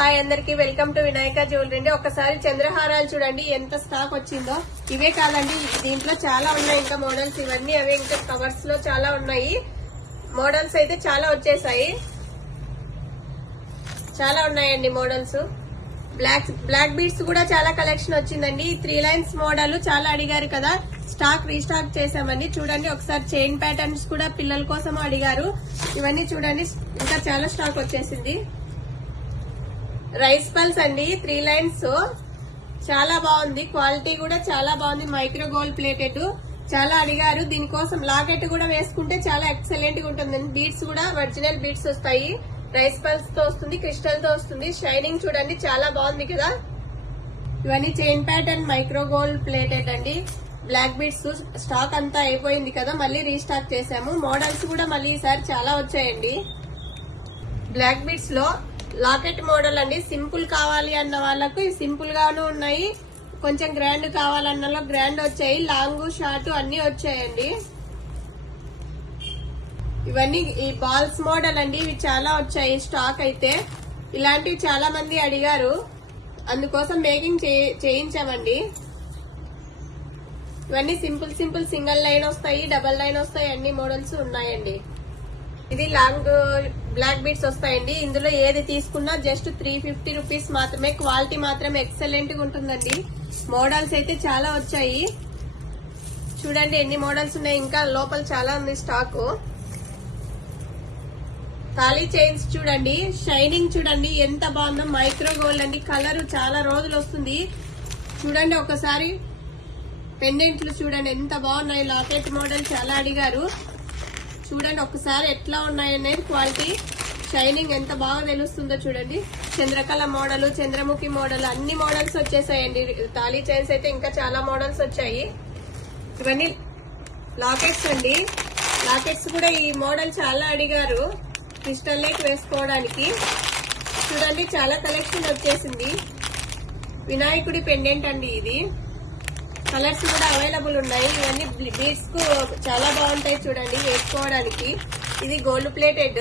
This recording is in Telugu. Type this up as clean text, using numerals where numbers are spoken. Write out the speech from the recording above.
హాయ్ అందరికి వెల్కమ్ టు వినాయక జ్యువెలరీ అండి. ఒకసారి చంద్రహారాలు చూడండి ఎంత స్టాక్ వచ్చిందో. ఇవే కాదండి, దీంట్లో చాలా ఉన్నాయి ఇంకా మోడల్స్. ఇవన్నీ అవే ఇంకా కవర్స్ లో చాలా ఉన్నాయి. మోడల్స్ అయితే చాలా వచ్చేసాయి, చాలా ఉన్నాయండి మోడల్స్. బ్లాక్ బీడ్స్ కూడా చాలా కలెక్షన్ వచ్చిందండి. 3 లైన్స్ మోడల్ చాలా అడిగారు కదా, స్టాక్ రీస్టాక్ చేసామండి. చూడండి ఒకసారి చైన్ ప్యాటర్న్స్ కూడా పిల్లల కోసం అడిగారు. ఇవన్నీ చూడండి ఇంకా చాలా స్టాక్ వచ్చేసింది. రైస్ పల్స్ అండి, 3 లైన్స్ చాలా బాగుంది. క్వాలిటీ కూడా చాలా బాగుంది. మైక్రో గోల్డ్ ప్లేటెడ్ చాలా అడిగారు. దీనికోసం లాకెట్ కూడా వేసుకుంటే చాలా ఎక్సలెంట్ గా ఉంటుంది. బీడ్స్ కూడా ఒరిజినల్ బీడ్స్ వస్తాయి. రైస్ పల్స్ తో వస్తుంది, క్రిస్టల్ తో వస్తుంది. షైనింగ్ చూడండి చాలా బాగుంది కదా. ఇవన్నీ chain pattern micro gold plated అండి. బ్లాక్ బీడ్స్ స్టాక్ అంతా అయిపోయింది కదా, మళ్ళీ రీస్టాక్ చేసాము. మోడల్స్ కూడా మళ్ళీ ఈసారి చాలా వచ్చాయండి. బ్లాక్ బీడ్స్ లో లాకెట్ మోడల్ అండి. సింపుల్ కావాలి అన్న వాళ్ళకు సింపుల్ గాను ఉన్నాయి, కొంచెం గ్రాండ్ కావాలన్న గ్రాండ్ వచ్చాయి. లాంగ్ షార్ట్ అన్ని వచ్చాయండి. ఇవన్నీ ఈ బాల్స్ మోడల్ అండి. ఇవి చాలా వచ్చాయి స్టాక్ అయితే. ఇలాంటివి చాలా మంది అడిగారు, అందుకోసం మేకింగ్ చేయించామండి. ఇవన్నీ సింపుల్ సింగిల్ లైన్ వస్తాయి, డబల్ లైన్ వస్తాయి, అన్ని మోడల్స్ ఉన్నాయండి. ఇది లాంగ్ బ్లాక్ బీడ్స్ వస్తాయండి. ఇందులో ఏది తీసుకున్నా జస్ట్ 350 రూపీస్ మాత్రమే. క్వాలిటీ మాత్రం ఎక్సలెంట్ గా ఉంటుందండి. మోడల్స్ అయితే చాలా వచ్చాయి. చూడండి ఎన్ని మోడల్స్ ఉన్నాయి, ఇంకా లోపల చాలా ఉంది స్టాక్. తాళీ చైన్స్ చూడండి, షైనింగ్ చూడండి ఎంత బాగుందో. మైక్రో గోల్డ్ అండి, కలర్ చాలా రోజులు వస్తుంది. చూడండి ఒకసారి పెండెంట్లు చూడండి ఎంత బాగున్నాయి. లాకెట్ మోడల్ చాలా అడిగారు. చూడండి ఒకసారి ఎట్లా ఉన్నాయి అనేది, క్వాలిటీ షైనింగ్ ఎంత బాగా తెలుస్తుందో చూడండి. చంద్రకళ మోడల్, చంద్రముఖి మోడల్ అన్ని మోడల్స్ వచ్చేసాయండి. తాళీ చైన్స్ అయితే ఇంకా చాలా మోడల్స్ వచ్చాయి. ఇవన్నీ లాకెట్స్ అండి. లాకెట్స్ కూడా ఈ మోడల్ చాలా అడిగారు, క్రిస్టల్ లేక్ వేసుకోవడానికి. చూడండి చాలా కలెక్షన్ వచ్చేసింది. వినాయకుడి పెండెంట్ అండి ఇది. కలర్స్ కూడా అవైలబుల్ ఉన్నాయి. ఇవన్నీ బీడ్స్ కు చాలా బాగుంటాయి చూడండి వేసుకోవడానికి. ఇది గోల్డ్ ప్లేటెడ్.